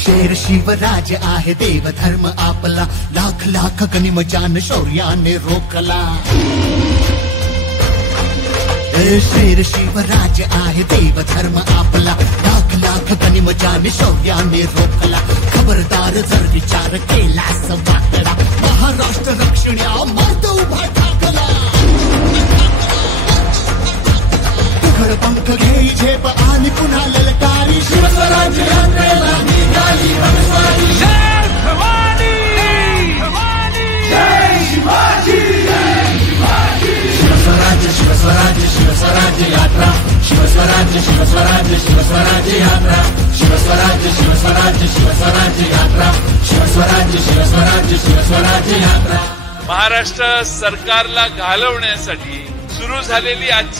शेर शिवराज आहे देव धर्म आपला, लाख लाख गनिमजान शौर्याने रोखला. शेर शिवराज आहे देव धर्म आपला, लाख लाख गनिमजान शौर्याने रोखला. खबरदार जर विचार केलास वाकडा, महाराष्ट्र रक्षण्या मार्ग उभा ठाकला. तुघड पंख घेई झेप आणि पुन्हा ललकारी, शिवस्वराज्य यात्रेला निघाली रणस्वारी. जय भवानी, जय शिवाजी, शिवस्वराज्य शिवस्वराज्य शिवस्वराज्य यात्रा, शिवस्वराज्य शिवस्वराज्य शिवस्वराज्य यात्रा, शिवस्वराज्य शिवस्वराज्य शिवस्वराज्य यात्रा, शिवस्वराज्य शिवस्वराज्य शिवस्वराज्य यात्रा. महाराष्ट्र सरकारला घालवण्यासाठी सुरू झालेली आजची